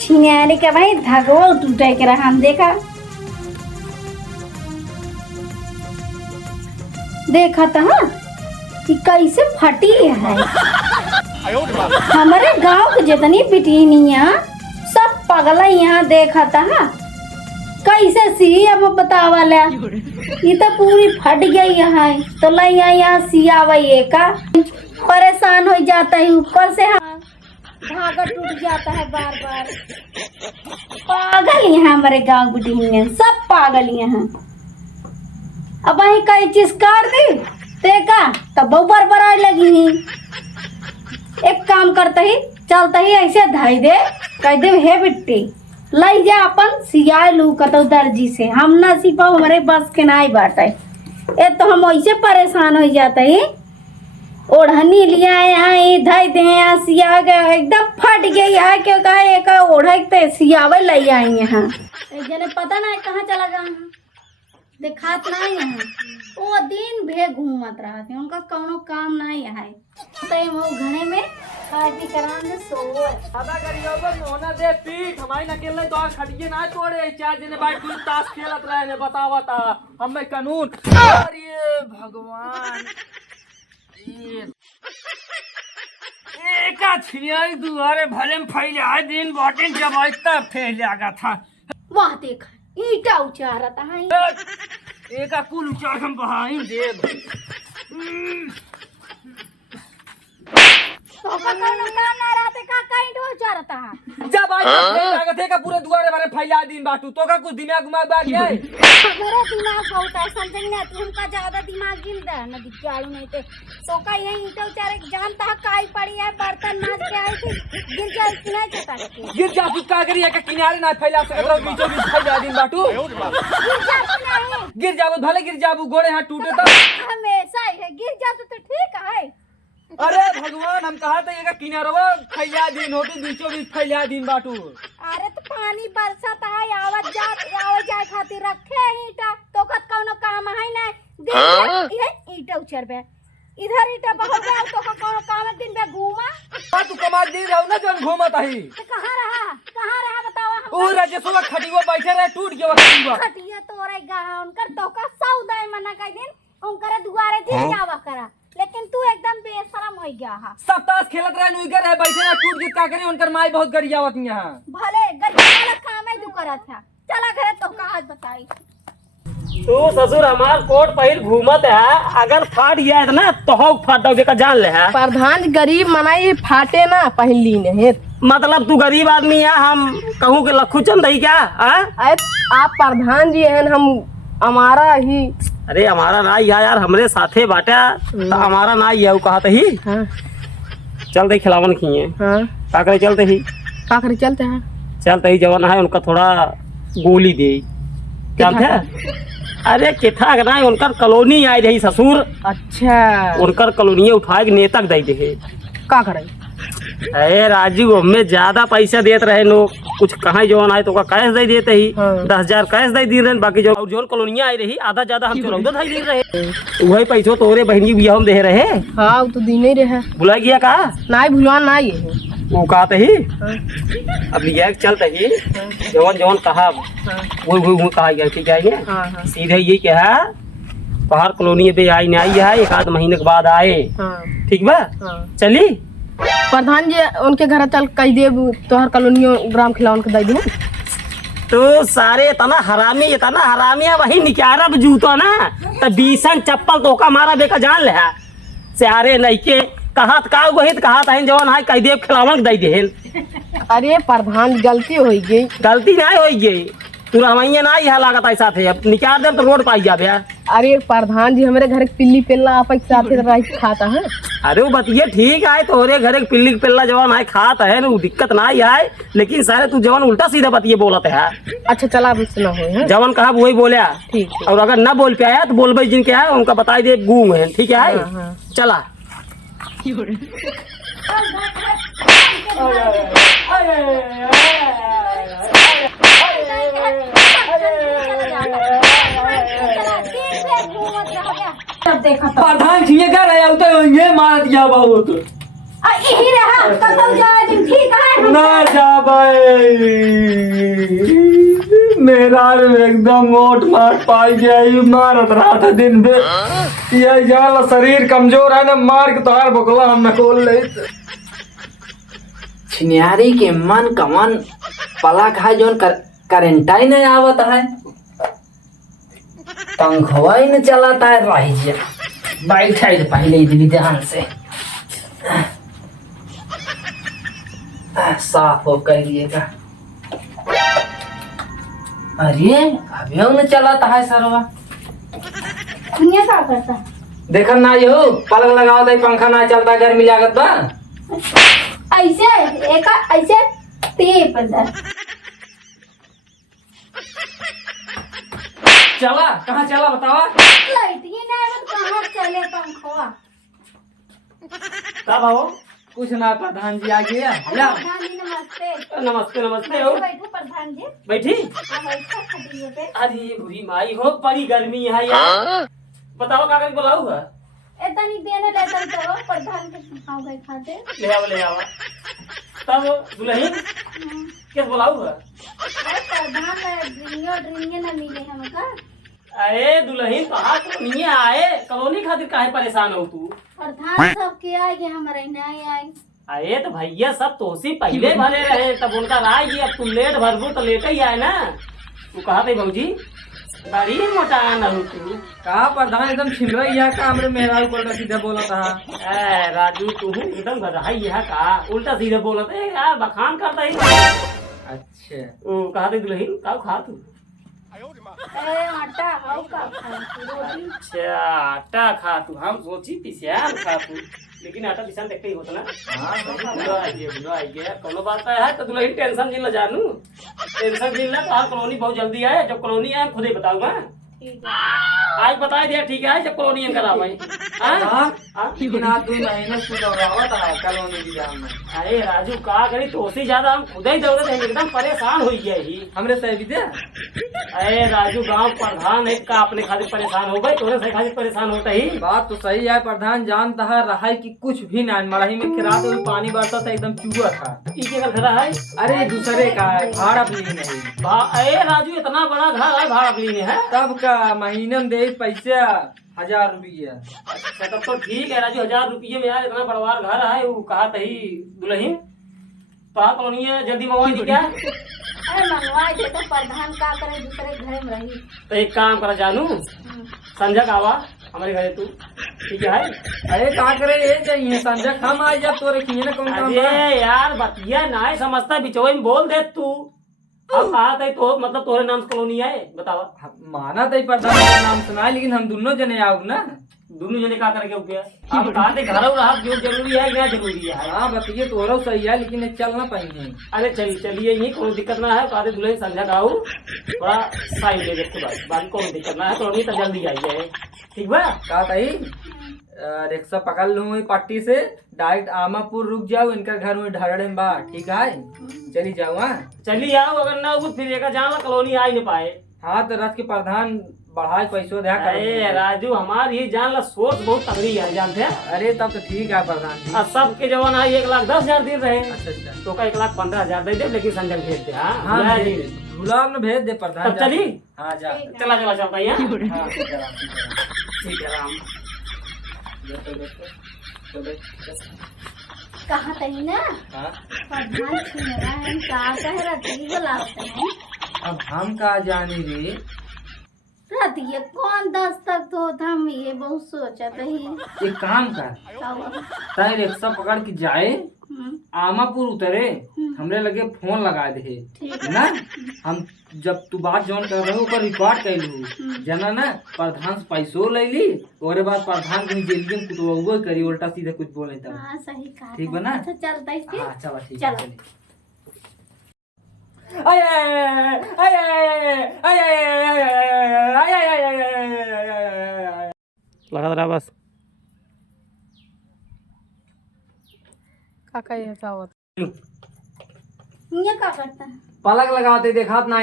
छिनियाने के भाई धगो टूटे के रहा देखा देखा था हाँ कि कैसे फटी है। हमारे गांव के जितनी बिटिनिया सब पगला यहाँ देखा था हाँ कैसे सी अब बतावा ले ये तो पूरी फट गई है तो लैया यहाँ सियावा ये का परेशान हो जाता है ऊपर से हाँ धागा टूट जाता है बार बार। पागल यहाँ हमारे गांव बिटिनिया सब पागल यहाँ। अब वही कई चीज कर दी देखा तब बहु बरबराई लगी ही। एक काम करते ही चलते ही ऐसे धाई दे कह दे हे बिट्टी लाई जा अपन सिया लू कतो दर्जी से हम ना सिपा हमारे बस के ना ही बाटे ये तो हम ऐसे परेशान हो जाते ही ओढ़नी लिया यहाँ धाई दे यहाँ सिया गया एकदम फट गई है क्यों कहा एक ओढ़ सियावे ले आई यहाँ जने पता ना कहाँ चला गया दिखात नहीं है वो दिन भे घूमत रहा थे उनका कोनो काम नहीं है तो वो घने में पार्टी कराने सो दादा करियो बस होना दे पीठ हमारी अकेले तो खड़िए ना तोड़े चार जने बैठ के ताश खेलत रहे ने बतावता हमें कानून अरे भगवान एका छियाई दुआरे भले में फैला दिन बॉटन जब इतना फैलागा था वाह देख ईटा उचारता है एका कुल उचार हम बहाई दे तो का कोनो काम ना रहते का कहीं तो उचारता है जब आई लागत है का पूरे दुआरे बारे फैला दिन बाटू तो का कुछ दिमाग घुमा बाग है मेरा दिमाग बहुत है समझ नहीं आती उनका ज्यादा दिमाग गिलदा है ना दिखाई नहीं तो का यही ईटा उचारे जानता है काई पड़ी है बर्तन माज के आई थी गिर जाए कि नहीं चता गिर जा तू का करिए का किनारे ना फैला सकत बीचों बीच फैला दिन बाटू गिर जाबो भले गिर जाबो गोड़े हाथ टूटे तो हमेशा ही है गिर जा तो ठीक है। अरे भगवान हम कहा था ये किनारवा फैला दिन होती बीचों बीच फैला दिन बाटू अरे तो पानी बरसत है आवत जाए खातिर रखे ईटा तो कत कोनो काम है ना दिन ये ईटा उचर बे इधर ईटा बहुत जाओ तो का कोनो काम है दिन में घूमा तू कमा दिन रहो ना जन घूमत ही तो कहां रहा बतावा हम ओ राजेशवा खटिवा बैठे रहे टूट गया खटिवा खटिया तोरे गा उनकर तो का सौदा मना कई दिन उनकर दुआरे थी जावा करा लेकिन तू एकदम बेशरम हो गया हा सब ताश खेलत रहे नुइगर है बैठे ना टूट गिर का करी उनकर माई बहुत गरियावत यहां भले गरिया वाला काम है तू करत था चला घरे तो का आज बताई तू ससुर हमार कोट पहिर घूमत है अगर फाट गया ना तो हो फाटो के का जान ले है प्रधान गरीब मनाई फाटे ना पहली ने मतलब तू गरीब आदमी है हम कहूं के लखू चंद है क्या आप प्रधान जी हैं हम हमारा ही अरे हमारा ना यार हमरे साथे बाटा तो हमारा ना ही है कहत ही हाँ। चलते खिलावन खिए हाँ। का करे चलते ही का करे चलते हैं चलते ही जवान है उनका थोड़ा गोली दे चलते अरे केथा ना उनकर कॉलोनी आई रही ससुर अच्छा उनकर कॉलोनी उठा के नेतक दे दे का करे अरे राजू हमें ज्यादा पैसा देते रहे लोग कुछ कहाँ जवान आए तो का कैश दे देते ही हाँ। 10,000 कैश दे दी रहे बाकी जो कॉलोनिया आई रही आधा ज्यादा हम चौदह दे रहे वही पैसों तोरे बहनी बिया हम दे रहे हाँ तो दिन ही रहे बुला गया कहा ना भुलवान ना ये वो कहते ही हाँ। अब लिया चलते ही जवान जवान कहा वो कहा गया ठीक है हाँ। सीधे यही कहा पहाड़ कॉलोनी पे आई नहीं आई है एक आध महीने के बाद आए हाँ। ठीक बा हाँ। चली प्रधान जी उनके घर चल कह दे तोहर कॉलोनी ग्राम खिलावन के दे दे तो सारे इतना हरामी है वही निकारा जूतो ना तो बीसन चप्पल तो का मारा बेका जान ले सारे लइके कहत का वही कहत है जवान है कह दे खिलावन दे दे अरे प्रधान गलती हो गई गलती नहीं हो गई तू रमैया ना यह लागत ऐसा थे अब निकाल दे तो रोड पाई जाबे अरे प्रधान जी हमारे घर पिल्ली पिल्ला आप एक साथ रह खाता है अरे वो बतिए ठीक है तोरे घर एक पिल्ली पिल्ला जवान है खाता है ना दिक्कत ना है लेकिन सारे तू जवान उल्टा सीधा बतिए बोलते है अच्छा चला मुझसे ना हो जवान कहा वही बोलिया ठीक है और अगर ना बोल पे आया तो बोल जिनके है उनका बताई दे गूंग है ठीक है हाँ। चला देखा प्रधान छिए कर रहे तो ये मार दिया बहुत यही रहा कतौ जाए दिन ठीक है ना जा भाई, मेरा एकदम मोट मार पाई गया, ये मारत रहा था दिन भर। ये जान शरीर कमजोर है ना, मार के तोहार बकला हम न खोल ले। छिनियारी के मन कमन पला खाए जोन करेंटा ही नहीं आवत है, पंखवा ही नहीं चलाता है। रही बैठा ही पहले इतनी ध्यान से साफ हो कर दिएगा। अरे अभी नहीं चलाता है सरवा। ये क्या करता देखन ना यो पलक लगाओ तो पंखा ना चलता, गर्मी लागत बा। ऐसे एक ऐसे टेप दे चला कहाँ चला बतावा। लाइट ही नहीं है कहाँ चले पंखवा। कब आओ? कुछ ना प्रधान जी आ गया। ला प्रधान जी नमस्ते। नमस्ते नमस्ते हो। बैठो प्रधान जी। बैठी? हाँ बैठो खटिए पे। अरे बुरी माई हो, बड़ी गर्मी है यार। बताओ का करी बुलाऊ है? इतनी देने लेकर करो प्रधान के खाओ गए खाते। ले आवा। तब दुल्हन किस बुलाऊ है? अरे प्रधान ड्रिंगे न मिले हमका। अरे दुल्हन कहाँ कॉलोनी आए, कॉलोनी खातिर काहे परेशान हो तू? प्रधान सब के आए कि हमारे नहीं आए। अरे तो भैया सब तोसी पहले भले रहे, तब उनका राय जी, अब तुम लेट भरबू तो लेट ही आए ना। तू कहा थे भौजी बड़ी मोटा न हो तू। कहा प्रधान एकदम छिल रही है का, हमरे मेहरारू को सीधा बोला था। ए राजू तू एकदम गधाई है का, उल्टा सीधे बोलत है यार, बखान करता ही। अच्छा ओ कहा थे दुल्हन का खा तू? ए आटा हाउ का रोटी। अच्छा आटा खा तू, हम सोची पिसियान खा तू, लेकिन आटा पिसान देखते ही होता ना। बुला आइए कोनो बात है तो दुल्हन टेंशन जिन जानू, टेंशन जिन तो कॉलोनी बहुत जल्दी आए, जब कॉलोनी आए खुद ही बताऊंगा। ठीक है आज बता दिया ठीक है, जब कॉलोनी करा भाई। लेकिन आज 2 महीने से दौड़ावत है कॉलोनी की जाम में। अरे राजू का करी तो उससे ज्यादा हम खुद ही दौड़े थे, एकदम परेशान हो गए ही। हमरे से भी दे। अरे राजू गांव प्रधान है का अपने खातिर परेशान हो गए, तोरे से खातिर परेशान होता ही। बात तो सही है प्रधान, जानता है रहा कि कुछ भी ना मड़ाई में खिरात हुई पानी बरसा था, एकदम चूहा था। इके घर खड़ा है? अरे दूसरे का है, भाड़ा भी नहीं। अरे राजू इतना बड़ा घर है, भाड़ा भी नहीं है? तब का महीने में दे पैसे 1000 रुपया। अच्छा तब तो ठीक है राजू, 1000 रुपये में यार इतना बड़वार घर है। वो कहा तही दुल्हन तो कॉलोनी जल्दी मंगवाई थी क्या? अरे मंगवाए थे तो प्रधान का करे दूसरे घर में रही। तो एक काम करा जानू, संजय का आवा हमारे घरे तू, ठीक है? अरे का करे ये चाहिए संजय, हम आ जा तो रखिए ना कौन काम। अरे यार बतिया ना समझता, बिचौई में बोल दे तू। अब कहा था तो मतलब तोरे नाम से कॉलोनी है, बतावा। माना तो प्रधान का नाम सुना है, लेकिन हम दोनों जने आओ ना। दोनों जने का करके उपया आप कहा थे घर रहा जो जरूरी है क्या जरूरी है? हाँ बताइए तो सही है, लेकिन चल ना पाएंगे। अरे चलिए यही कोई दिक्कत ना है, कहा दुल्हन संध्या का आऊ थोड़ा साइड ले देखते बस, बाकी कोई दिक्कत ना है, कॉलोनी तो जल्दी आई जाए ठीक बा। कहा था रिक्शा पकड़ लूँ पट्टी से डायरेक्ट आमापुर रुक जाओ, इनका घर में ढाड़े में बा, ठीक है? चली जाओ। हाँ चलिए आओ, अगर ना हो फिर एक जान कॉलोनी आ ही नहीं पाए। हाँ तो रथ के प्रधान बढ़ाए पैसों दे। अरे राजू हमारी ये जान ला सोच बहुत तगड़ी है जानते हैं। अरे तब तो ठीक है प्रधान जी। और सबके जवान है 1,10,000 दिन रहे, अच्छा तो का 1,15,000 दे दे, लेकिन संजय भेज दे। हाँ हाँ गुलाब ने भेज दे प्रधान। तब चली। हाँ जा चला चल भैया। हाँ ठीक है राम। कहा तही ना हाँ प्रधान छीन रहा है का कह रही बोला है। अब हम कहा जाने रे, रतिया कौन 10 तक तो हम ये बहुत सोचत ही। एक काम कर, तय रिक्शा पकड़ के जाए आमापुर उतरे, हमरे लगे फोन लगा दे ना। हम जब तू बात जौन कर रहे हो ऊपर रिकॉर्ड कर लू जना ना, प्रधान से पैसों ले ली और बाद प्रधान कहीं जेल में कुटवाओ करी, उल्टा सीधा कुछ बोले तब। हाँ सही कहा। ठीक बना? अच्छा चलता है फिर। हाँ चलो ठीक चलो। है। लगा रहा बस। काका ये ऐसा होता। ये क्या करता है? पलक लगाते देखा ना